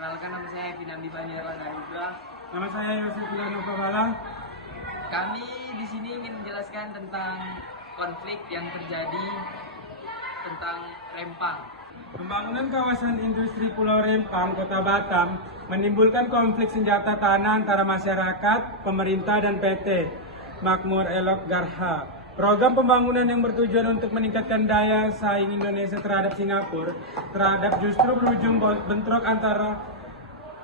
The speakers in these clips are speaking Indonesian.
Perkenalkan, nama saya Pinamdi Banira Garuda. Nama saya Yosef Ilano Pabala. Kami di sini ingin menjelaskan tentang konflik yang terjadi tentang Rempang. Pembangunan kawasan industri Pulau Rempang, Kota Batam, menimbulkan konflik senjata tanah antara masyarakat, pemerintah, dan PT Makmur Elok Garha. Program pembangunan yang bertujuan untuk meningkatkan daya saing Indonesia terhadap Singapura justru berujung bentrok antara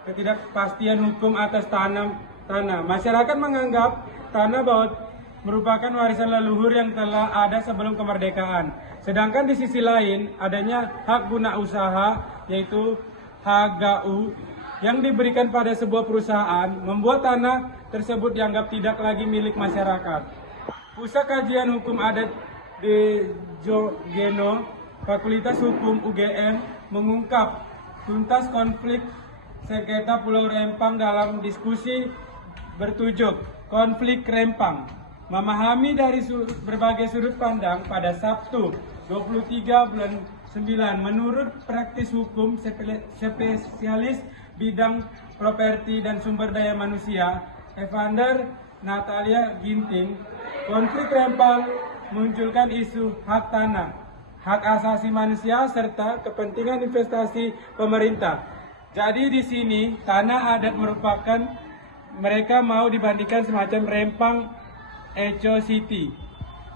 ketidakpastian hukum atas tanah. Masyarakat menganggap tanah baut merupakan warisan leluhur yang telah ada sebelum kemerdekaan. Sedangkan di sisi lain, adanya hak guna usaha, yaitu HGU, yang diberikan pada sebuah perusahaan, membuat tanah tersebut dianggap tidak lagi milik masyarakat. Pusat Kajian Hukum Adat di Jogeno, Fakultas Hukum UGM, mengungkap tuntas konflik sengketa Pulau Rempang dalam diskusi bertajuk Konflik Rempang. Memahami dari berbagai sudut pandang pada Sabtu 23 bulan 9 menurut praktis hukum spesialis bidang properti dan sumber daya manusia Evander Natalia Ginting, konflik Rempang munculkan isu hak tanah, hak asasi manusia serta kepentingan investasi pemerintah. Jadi di sini tanah adat merupakan mereka mau dibandingkan semacam Rempang Eco City,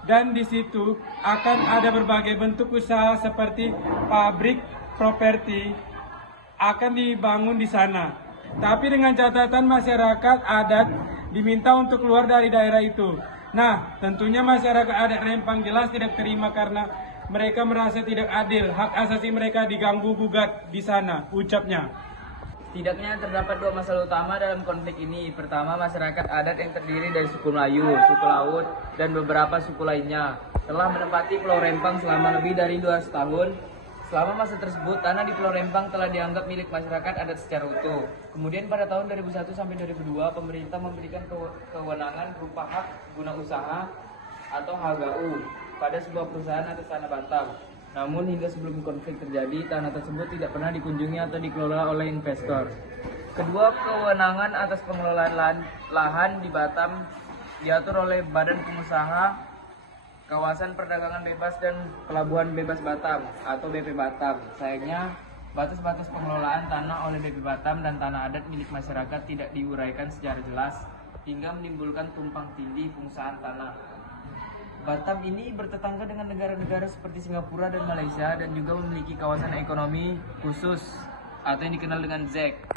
dan di situ akan ada berbagai bentuk usaha seperti pabrik properti akan dibangun di sana. Tapi dengan catatan masyarakat adat diminta untuk keluar dari daerah itu. Nah, tentunya masyarakat adat Rempang jelas tidak terima karena mereka merasa tidak adil, hak asasi mereka diganggu gugat di sana, ucapnya. Setidaknya terdapat dua masalah utama dalam konflik ini. Pertama, masyarakat adat yang terdiri dari suku Melayu, suku Laut, dan beberapa suku lainnya telah menempati Pulau Rempang selama lebih dari 200 tahun. Selama masa tersebut, tanah di Pulau Rempang telah dianggap milik masyarakat adat secara utuh. Kemudian pada tahun 2001 sampai 2002, pemerintah memberikan kewenangan berupa hak guna usaha atau HGU pada sebuah perusahaan atas tanah Batam. Namun hingga sebelum konflik terjadi, tanah tersebut tidak pernah dikunjungi atau dikelola oleh investor. Kedua kewenangan atas pengelolaan lahan di Batam diatur oleh Badan Pengusaha Kawasan Perdagangan Bebas dan Pelabuhan Bebas Batam atau BP Batam. Sayangnya, batas-batas pengelolaan tanah oleh BP Batam dan tanah adat milik masyarakat tidak diuraikan secara jelas hingga menimbulkan tumpang tindih pengusahaan tanah. Batam ini bertetangga dengan negara-negara seperti Singapura dan Malaysia dan juga memiliki kawasan ekonomi khusus atau yang dikenal dengan ZEC.